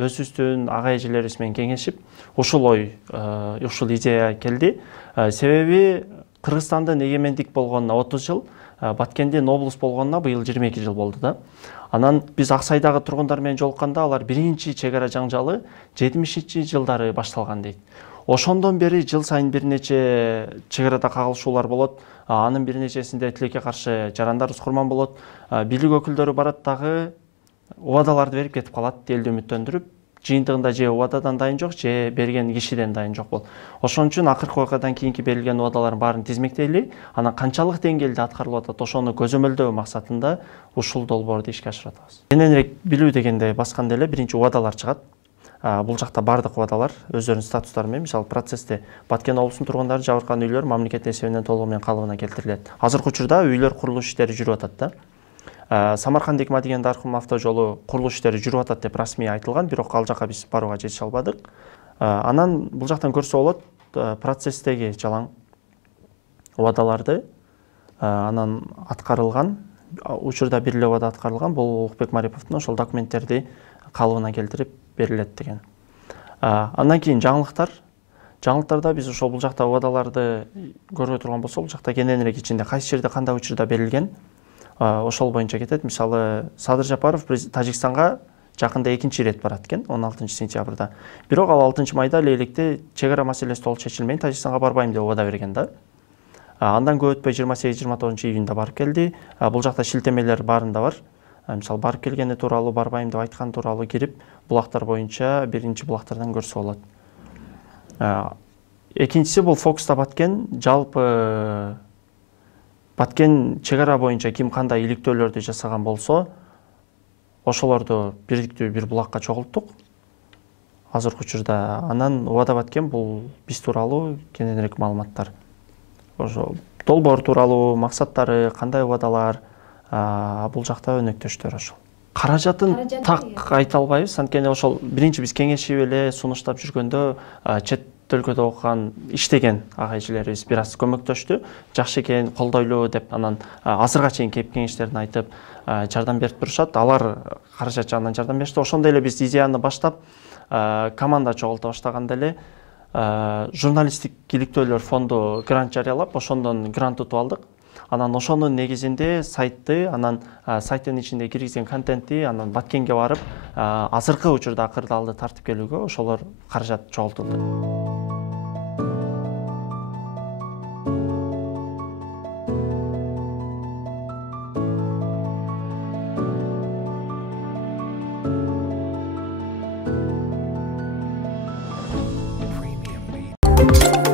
Өзүбүздүн ага эжелерибиз менен кеңешип ушул ушул идея келди. Себеби Кыргызстандын эгемендик болгонуна 30 жыл, Баткендин облус болгонуна быйыл 22 жыл болду да. Анан биз Аксайдагы тургундар менен жолукканда алар биринчи чек ара жаңжалы 70-жылдары башталган дейт. Ошондон бери жыл сайын бир нече чек арада кагылышуулар болот. Анын бир нечесинде тилекке каршы жарандар курман болот. Бийлик өкүлдөрү барат дагы убадаларды берип кетип калат, элди үмүттөндүрүп, жыйынтыгында же убададан дайын жок, же берген кишиден дайын жок болот. Ошон үчүн акыркы окуядан кийинки берилген убадалардын баарын тизмектейли, анан канчалык деңгээлде аткарылып атат, ошону көзөмөлдөө максатында ушул долбоорду ишке ашырып атабыз. Кененирээк билүү дегенде басканда эле биринчи убадалар чыгат. Бул жакта бардык убадалар өздөрүнүн статустары менен, мисалы процессте Баткен облусунун тургундары жабыркаган үйлөр мамлекет эсебинен толугу менен калыбына келтирилет. Азыркы учурда үйлөр курулуш иштери жүрүп атат да. Самарканд Экмадиген Даркум автожолу курулуш иштери жүрүп атат деп расмий айтылган, бирок ал жака биз барууга жетише албадык. Анан бул жактан көрсө болот, процесстеги жалаң убадаларды анан аткарылган, учурда бир эле убада аткарылган, бул Улукбек Мариповдун ошол документтерди калыбына келтирип берилет деген. Андан кийин жаңылыктарда биз ошол бул жакта убадаларды көрбөй турган болсок, бул жакта кененирээк ичинде кайсы жерде кандай учурда берилген, ошол боюнча кетет. Мисалы, Садыр Жапаров Тажикстанга жакында экинчи ирет барат экен, 16-сентябрда. Бирок ал 6-майда эле чек ара маселеси толук чечилмей Тажикстанга барбайм деп убада берген да. Андан көп өтпөй 28-29-июнда барып келди. Бул жакта шилтемелер баарында бар. Мисалы, барып келгени тууралуу, барбайм деп айткан тууралуу кирип, булактар боюнча биринчи булактардан көрсө болот. Экинчиси бул Фокуста Баткен, жалпы Баткен чек ара боюнча ким кандай иликтөөлөрдү жасаган болсо, ошолорду бирдиктүү бир булакка чогулттук. Азыркы учурда анан Убада Баткен бул биз тууралуу кененирээк маалыматтар. Ошо долбоор тууралуу, максаттары, кандай убадалар, бул жакта өнөктөштөр ошол. Каражатын так айта албайбыз, анткени ошол биринчи биз кеңешип эле сунуштап жүргөндө чет өлкөдө окуган, иштеген ага эжелерибиз бир аз көмөктөштү. Жакшы экен, колдойлуу деп анан азырга чейин кеп кеңештерин айтып, жардам берип турушат. Алар каражат жагынан жардам беришти. Ошондой эле биз идеяны баштап, команда чогулта баштаганда эле журналисттик иликтөөлөр фонду грант жарыялап, ошондон грант утуп алдык. Анан ошонун негизинде сайтты, анан сайттын ичинде киргизген контентти, анан Баткенге барып, азыркы учурда акырдалды тартып келүүгө ошолор каражат чогултулду. Premium.